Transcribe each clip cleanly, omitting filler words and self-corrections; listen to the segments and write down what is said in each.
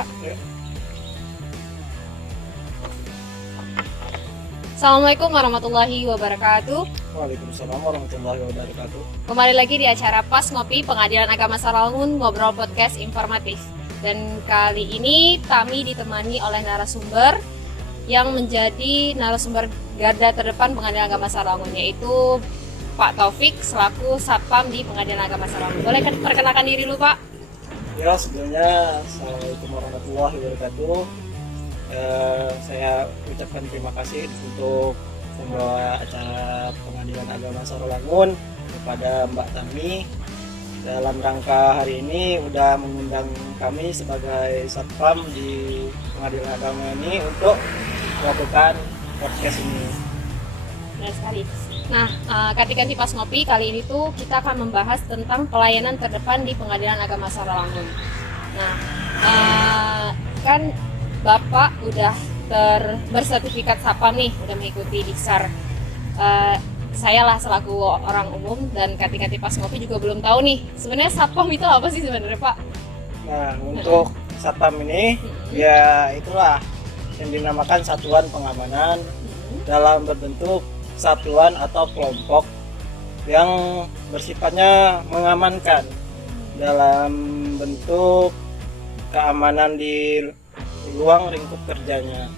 Pak. Ya. Assalamualaikum warahmatullahi wabarakatuh. Waalaikumsalam warahmatullahi wabarakatuh. Kembali lagi di acara Pas Ngopi Pengadilan Agama Sarangun, ngobrol podcast informatif. Dan kali ini kami ditemani oleh narasumber yang menjadi narasumber garda terdepan Pengadilan Agama Sarangun, yaitu Pak Taufik selaku Satpam di Pengadilan Agama Sarangun. Boleh perkenalkan diri lu, Pak? Ya, sebelumnya Assalamualaikum warahmatullahi wabarakatuh. Saya ucapkan terima kasih untuk pembawa acara Pengadilan Agama Sarangun kepada Mbak Tami dalam rangka hari ini udah mengundang kami sebagai satpam di Pengadilan Agama ini untuk melakukan podcast ini. Benar sekali. Nah, ketika di Pas Ngopi kali ini tuh kita akan membahas tentang pelayanan terdepan di Pengadilan Agama Sarangun. Nah, kan Bapak udah bersertifikat Satpam nih, udah mengikuti Diksar. Saya lah selaku orang umum dan ketika Pas Ngopi juga belum tahu nih, sebenarnya Satpam itu apa sih sebenarnya, Pak? Nah, untuk satpam ini ya itulah yang dinamakan satuan pengamanan dalam berbentuk satuan atau kelompok yang bersifatnya mengamankan dalam bentuk keamanan di ruang lingkup kerjanya,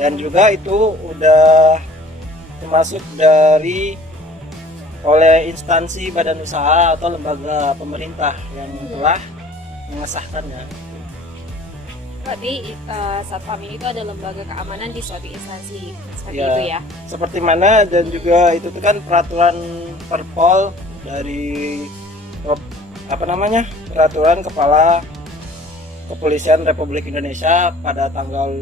dan juga itu udah termasuk oleh instansi badan usaha atau lembaga pemerintah yang telah mengesahkannya. Berarti Satpam ini itu ada lembaga keamanan di suatu instansi seperti Ya, itu ya? seperti mana, dan juga itu tuh kan peraturan Perpol dari peraturan Kepala Kepolisian Republik Indonesia pada tanggal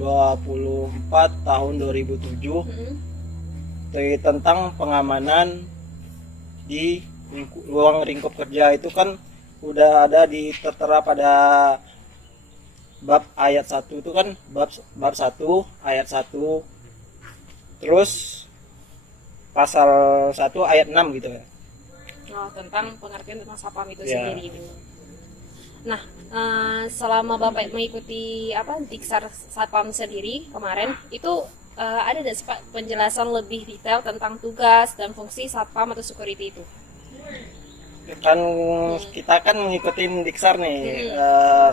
24 tahun 2007 tentang pengamanan di ruang lingkup kerja. Itu kan udah ada tertera pada bab ayat 1 itu kan bab 1 ayat 1, terus pasal 1 ayat 6 gitu ya. Oh, tentang pengertian tentang Satpam itu Ya. sendiri. Nah, selama Bapak mengikuti Diksar Satpam sendiri kemarin, itu ada nggak sih Pak penjelasan lebih detail tentang tugas dan fungsi Satpam atau security itu? Kan kita kan mengikuti Diksar nih,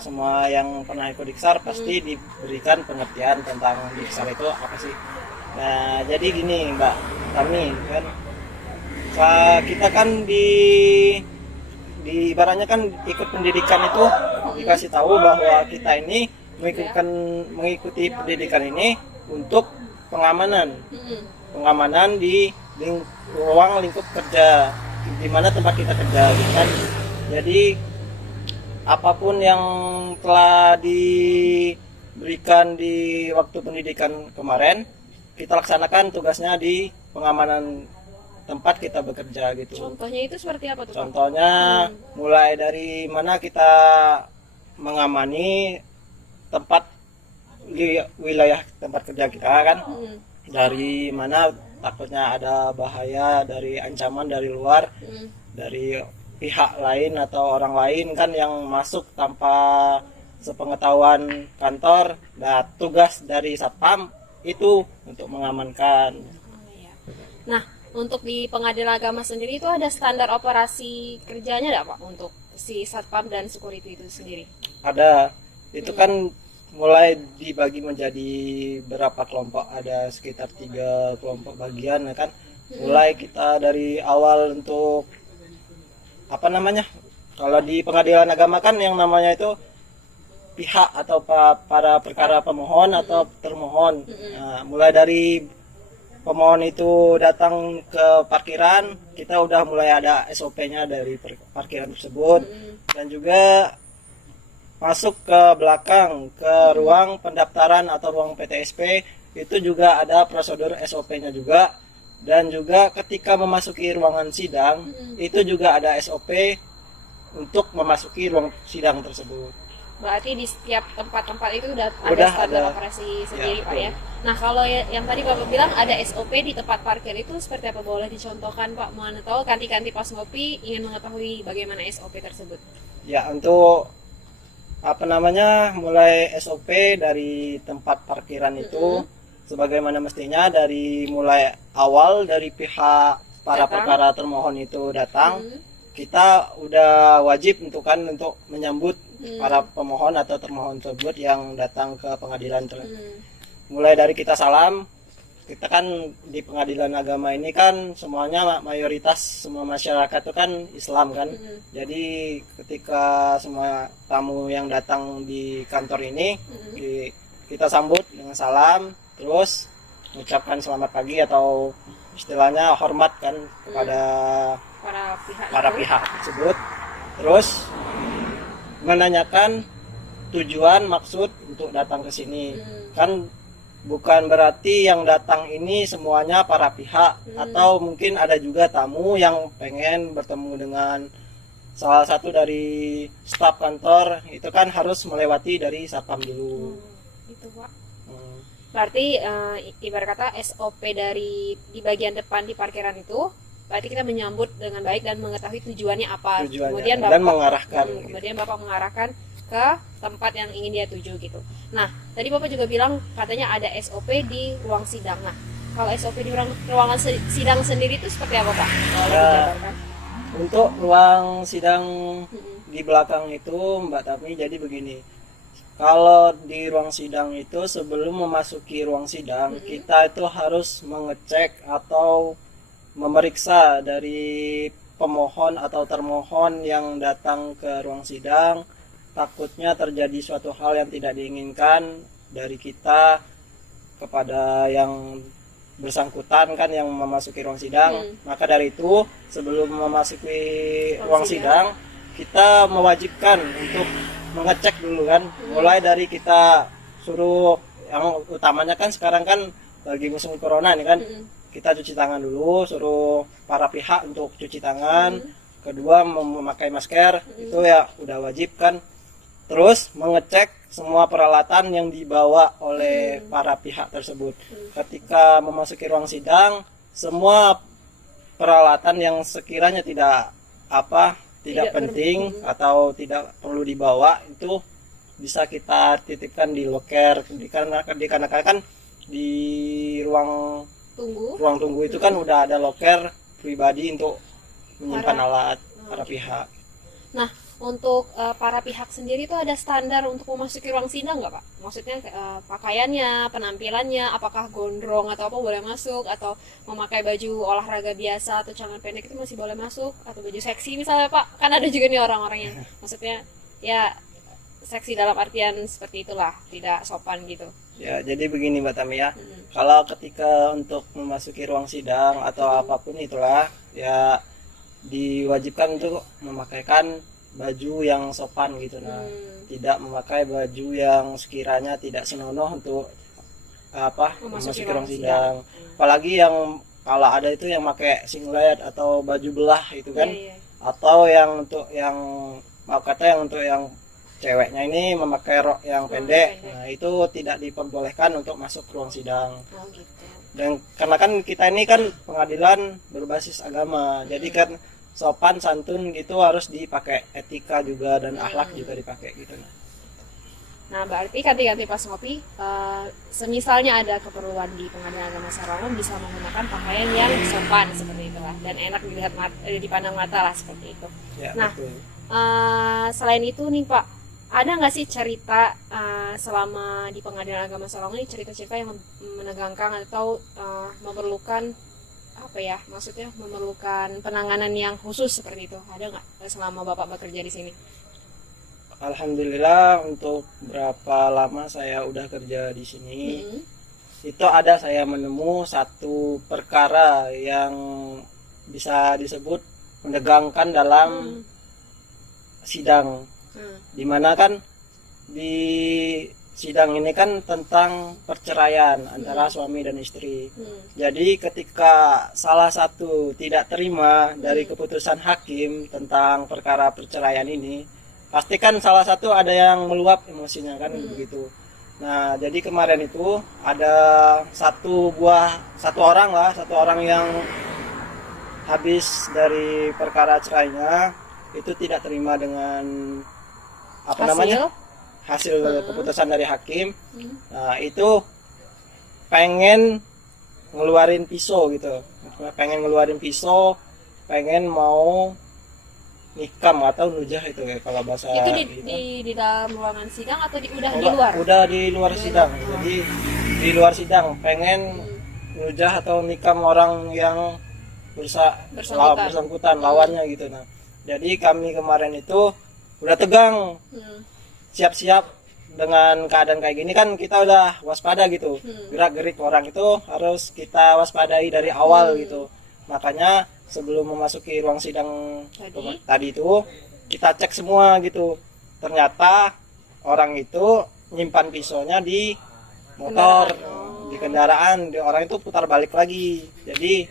semua yang pernah ikut Diksar pasti diberikan pengertian tentang Diksar itu apa sih. Nah, jadi gini Mbak Tami, kan kita kan di ibaratnya kan ikut pendidikan itu dikasih tahu bahwa kita ini mengikuti pendidikan ini untuk pengamanan di ruang lingkup kerja, di mana tempat kita kerja gitu kan. Jadi apapun yang telah diberikan di waktu pendidikan kemarin, kita laksanakan tugasnya di pengamanan tempat kita bekerja gitu. Contohnya itu seperti apa tuh Pak? Contohnya mulai dari mana kita mengamani tempat wilayah tempat kerja kita kan, dari mana takutnya ada bahaya dari ancaman dari luar, dari pihak lain atau orang lain kan yang masuk tanpa sepengetahuan kantor. Nah, tugas dari Satpam itu untuk mengamankan. Nah, untuk di Pengadilan Agama sendiri itu ada standar operasi kerjanya nggak Pak untuk si Satpam dan security itu sendiri? Ada, itu kan mulai dibagi menjadi berapa kelompok, ada sekitar 3 kelompok bagian ya kan. Mulai kita dari awal untuk kalau di Pengadilan Agama kan yang namanya itu pihak atau para perkara pemohon atau termohon. Nah, mulai dari pemohon itu datang ke parkiran, kita udah mulai ada SOP-nya dari parkiran tersebut, dan juga masuk ke belakang ke ruang pendaftaran atau ruang PTSP, itu juga ada prosedur SOP-nya juga. Dan juga ketika memasuki ruangan sidang, itu juga ada SOP untuk memasuki ruang sidang tersebut. Berarti di setiap tempat-tempat itu udah ada standar operasi sendiri, ya, Pak ya. Nah, kalau yang tadi Bapak bilang ada SOP di tempat parkir itu seperti apa, boleh dicontohkan Pak? Mau tahu kanti-kanti Pas Ngopi ingin mengetahui bagaimana SOP tersebut. Ya, untuk apa namanya, mulai SOP dari tempat parkiran itu sebagaimana mestinya, dari mulai awal dari pihak para Datang. perkara termohon itu datang, kita udah wajib untuk menyambut para pemohon atau termohon tersebut yang datang ke pengadilan. Mulai dari kita salam. Kita kan di pengadilan agama ini kan semuanya mayoritas semua masyarakat itu kan Islam kan. Jadi ketika semua tamu yang datang di kantor ini kita sambut dengan salam, terus mengucapkan selamat pagi atau istilahnya hormat kan kepada para pihak tersebut. Terus menanyakan tujuan maksud untuk datang ke sini. Kan bukan berarti yang datang ini semuanya para pihak, atau mungkin ada juga tamu yang pengen bertemu dengan salah satu dari staf kantor, itu kan harus melewati dari satpam dulu. Itu Pak. Berarti ibarat kata SOP dari di bagian depan di parkiran itu, berarti kita menyambut dengan baik dan mengetahui tujuannya apa. Kemudian Bapak, dan mengarahkan. Kemudian Bapak mengarahkan ke tempat yang ingin dia tuju gitu. Nah, tadi Bapak juga bilang katanya ada SOP di ruang sidang. Nah, kalau SOP di ruangan sidang sendiri itu seperti apa Pak? Untuk ruang sidang di belakang itu Mbak Tami, jadi begini. Kalau di ruang sidang itu sebelum memasuki ruang sidang, kita itu harus mengecek atau memeriksa dari pemohon atau termohon yang datang ke ruang sidang. Takutnya terjadi suatu hal yang tidak diinginkan dari kita kepada yang bersangkutan kan yang memasuki ruang sidang. Maka dari itu sebelum memasuki ruang sidang kita mewajibkan untuk mengecek dulu kan, mulai dari kita suruh, yang utamanya kan sekarang kan lagi musim corona nih kan, kita cuci tangan dulu, suruh para pihak untuk cuci tangan. Kedua memakai masker, itu ya udah wajib kan. Terus mengecek semua peralatan yang dibawa oleh para pihak tersebut. Ketika memasuki ruang sidang, semua peralatan yang sekiranya tidak penting atau tidak perlu dibawa itu bisa kita titipkan di loker. Dikarenakan kan di ruang tunggu itu kan udah ada loker pribadi untuk menyimpan alat para pihak. Nah, untuk para pihak sendiri itu ada standar untuk memasuki ruang sidang nggak Pak? Maksudnya pakaiannya, penampilannya, apakah gondrong atau apa boleh masuk, atau memakai baju olahraga biasa atau celana pendek itu masih boleh masuk, atau baju seksi misalnya Pak? Kan ada juga nih orang-orang yang maksudnya ya seksi dalam artian seperti itulah, tidak sopan gitu. Ya, jadi begini Mbak Tami ya. Kalau ketika untuk memasuki ruang sidang atau apapun itulah, ya diwajibkan untuk memakaikan baju yang sopan gitu. Nah, tidak memakai baju yang sekiranya tidak senonoh untuk memasuki ruang sidang. Apalagi yang kalau ada itu yang pakai singlet atau baju belah itu kan. Atau yang untuk yang untuk yang ceweknya ini memakai rok yang pendek. Nah, itu tidak diperbolehkan untuk masuk ruang sidang. Dan karena kan kita ini kan pengadilan berbasis agama, jadi kan sopan santun gitu harus dipakai, etika juga dan akhlak juga dipakai gitu. Nah, berarti ganti-ganti pas ngopi, semisalnya ada keperluan di pengadilan agama Sarawak bisa menggunakan pakaian yang sopan seperti itulah dan enak dilihat dipandang mata lah seperti itu. Ya, nah, selain itu nih Pak, ada nggak sih cerita selama di pengadilan agama Sarawak ini cerita-cerita yang menegangkan atau memerlukan maksudnya memerlukan penanganan yang khusus seperti itu? Ada nggak selama Bapak bekerja di sini? Alhamdulillah, untuk berapa lama saya udah kerja di sini, itu ada saya menemu satu perkara yang bisa disebut menegangkan dalam sidang. Dimana kan di sidang ini kan tentang perceraian antara suami dan istri. Jadi ketika salah satu tidak terima dari keputusan hakim tentang perkara perceraian ini, pasti kan salah satu ada yang meluap emosinya kan begitu. Nah, jadi kemarin itu ada satu orang yang habis dari perkara cerainya itu tidak terima dengan hasil keputusan dari hakim. Nah, itu pengen ngeluarin pisau gitu, pengen mau nikam atau nujah itu ya kalau bahasa Itu gitu. di dalam ruangan sidang atau udah di luar? Udah di luar sidang. Jadi di luar sidang pengen nujah atau nikam orang yang bersangkutan lawannya gitu. Nah, jadi kami kemarin itu udah tegang, siap-siap dengan keadaan kayak gini kan kita udah waspada gitu. Gerak-gerik orang itu harus kita waspadai dari awal gitu. Makanya sebelum memasuki ruang sidang tadi itu kita cek semua gitu. Ternyata orang itu nyimpan pisaunya di motor, di kendaraan. Orang itu putar balik lagi. Jadi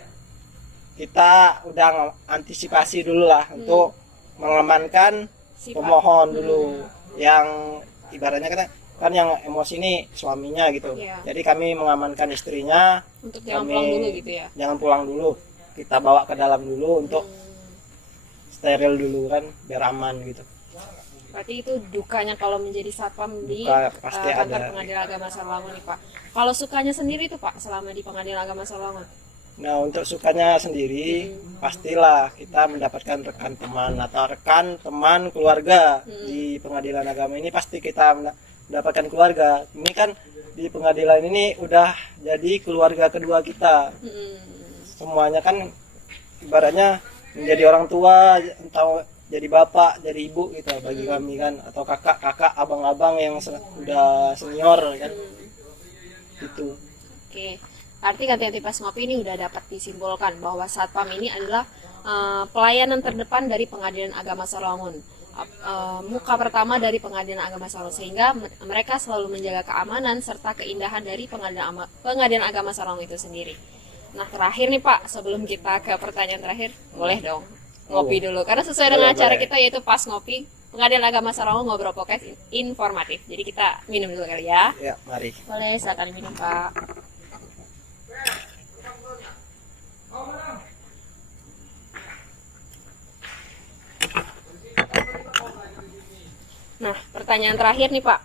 kita udah antisipasi dulu lah untuk mengamankan pemohon dulu, yang ibaratnya kan yang emosi ini suaminya gitu. Jadi kami mengamankan istrinya untuk jangan pulang dulu gitu ya. Jangan pulang dulu, kita bawa ke dalam dulu untuk steril dulu kan biar aman gitu. Berarti itu dukanya kalau menjadi satpam di pasti kantor ada. Pengadilan Agama Sarolangun nih Pak. Kalau sukanya sendiri tuh Pak selama di Pengadilan Agama Sarolangun? Nah, untuk sukanya sendiri pastilah kita mendapatkan rekan teman atau rekan teman keluarga. Di pengadilan agama ini pasti kita mendapatkan keluarga. Ini kan di pengadilan ini udah jadi keluarga kedua kita. Semuanya kan ibaratnya menjadi orang tua, entah jadi bapak, jadi ibu gitu bagi kami kan, atau kakak, abang-abang yang udah senior kan. Gitu. Oke. Arti ganti pas ngopi ini udah dapat disimpulkan bahwa satpam ini adalah pelayanan terdepan dari Pengadilan Agama Sarolangun, muka pertama dari Pengadilan Agama Sarolangun, sehingga mereka selalu menjaga keamanan serta keindahan dari Pengadilan Agama Sarolangun itu sendiri. Nah, terakhir nih Pak, sebelum kita ke pertanyaan terakhir, boleh dong ngopi dulu karena sesuai dengan acara kita yaitu pas ngopi Pengadilan Agama Sarolangun ngobrol podcast informatif. Jadi kita minum dulu kali ya. Ya, mari. Boleh, silakan minum Pak. Nah, pertanyaan terakhir nih Pak,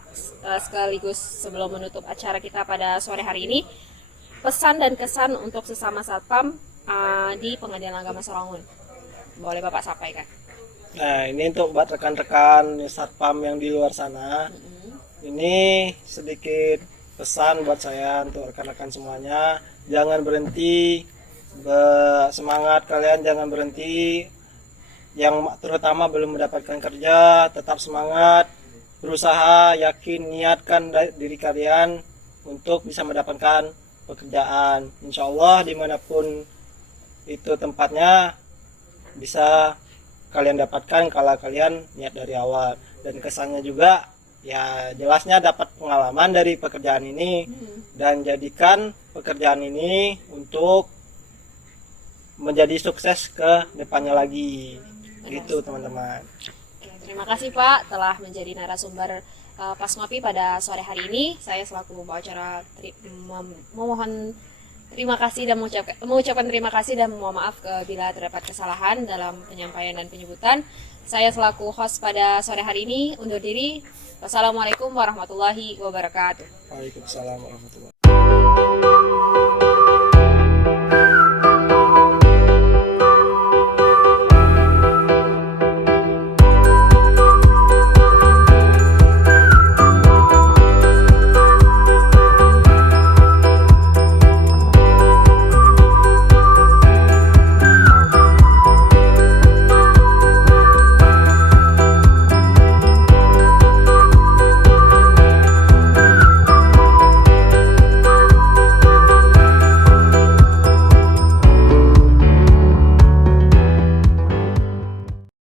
sekaligus sebelum menutup acara kita pada sore hari ini, pesan dan kesan untuk sesama satpam di Pengadilan Agama Sarolangun. Boleh Bapak sampaikan. Nah, ini untuk buat rekan-rekan satpam yang di luar sana. Ini sedikit pesan buat saya untuk rekan-rekan semuanya. Jangan berhenti, semangat kalian jangan berhenti. Yang terutama belum mendapatkan kerja, tetap semangat, berusaha, yakin, niatkan diri kalian untuk bisa mendapatkan pekerjaan. Insya Allah dimanapun itu tempatnya bisa kalian dapatkan kalau kalian niat dari awal. Dan kesannya juga ya jelasnya dapat pengalaman dari pekerjaan ini dan jadikan pekerjaan ini untuk menjadi sukses ke depannya lagi. Gitu teman-teman. Terima kasih Pak telah menjadi narasumber Pas Ngopi pada sore hari ini. Saya selaku pembawa acara memohon terima kasih dan mengucapkan terima kasih dan mohon maaf bila terdapat kesalahan dalam penyampaian dan penyebutan. Saya selaku host pada sore hari ini undur diri. Wassalamualaikum warahmatullahi wabarakatuh. Waalaikumsalam warahmatullahi wabarakatuh.